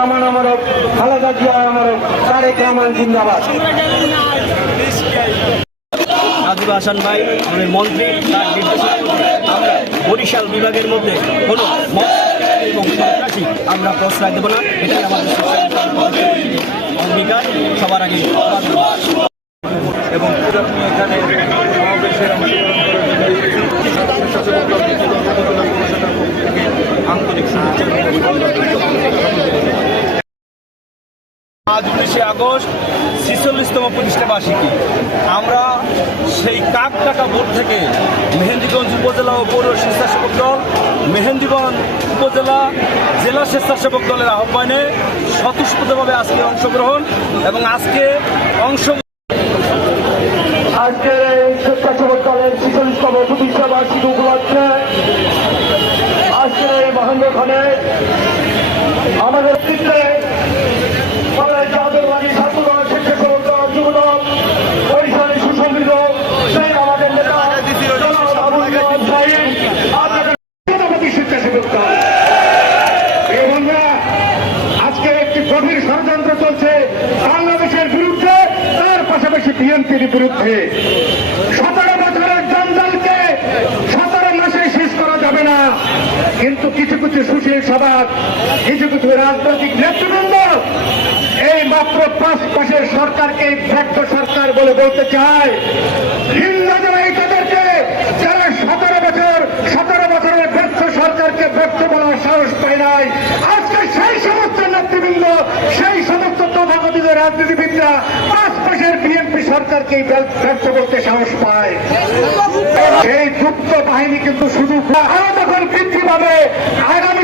খালেদা জিয়া আমরক তারেক রহমান জিন্দাবাদ। রাজীব হাসান ভাই আমাদের মন্ত্রী, তার নির্দেশনা আমরা বরিশাল বিভাগের মধ্যে কোনো এবং সন্ত্রাসী আমরা প্রশ্রয় দেব না। এটাই আমাদের অঙ্গীকার। সবার আগে এবং এখানে সমাবেশের আন্তরিক শুভেচ্ছা। আজ 19শে আগস্ট 46তম প্রতিষ্ঠা বার্ষিকী। আমরা সেই কাকডাকা বোর্ড থেকে মেহেন্দিগঞ্জ উপজেলা ও পৌর স্বেচ্ছাসেবক দল, মেহেন্দিগঞ্জ উপজেলা জেলা স্বেচ্ছাসেবক দলের আহ্বানে স্বতঃস্ফূর্তভাবে আজকে অংশগ্রহণ এবং আজকের এই স্বেচ্ছাসেবক দলের 46তম প্রতিষ্ঠা বার্ষিকী উপলক্ষে আজকের এই মহেন্দ্রখানে আমাদের চিত্রে ষড়যন্ত্র চলছে বাংলাদেশের বিরুদ্ধে, তার পাশাপাশি বিএনপির বিরুদ্ধে। 17 বছরের জঞ্জালকে 17 মাসে শেষ করা যাবে না, কিন্তু কিছু কিছু সুশীল সমাজ, কিছু কিছু রাজনৈতিক নেতৃবৃন্দ এই মাত্র 5 মাসের সরকারকে ব্যর্থ সরকার বলে বলতে চায়। হিন্দু জানাই তাদেরকে, যারা 17 বছরের ব্যর্থ সরকারকে ব্যর্থ বলার সাহস পায় নাই। আজকে সেই সমস্ত নেতৃবৃন্দ, সেই সমস্ত তথাকথিত রাজনীতিবিদরা 5 মাসের বিএনপি সরকারকে ব্যর্থ করতে সাহস পায়। এই গুপ্ত বাহিনী কিন্তু শুধু আরো যখন বৃদ্ধি পাবে আগামী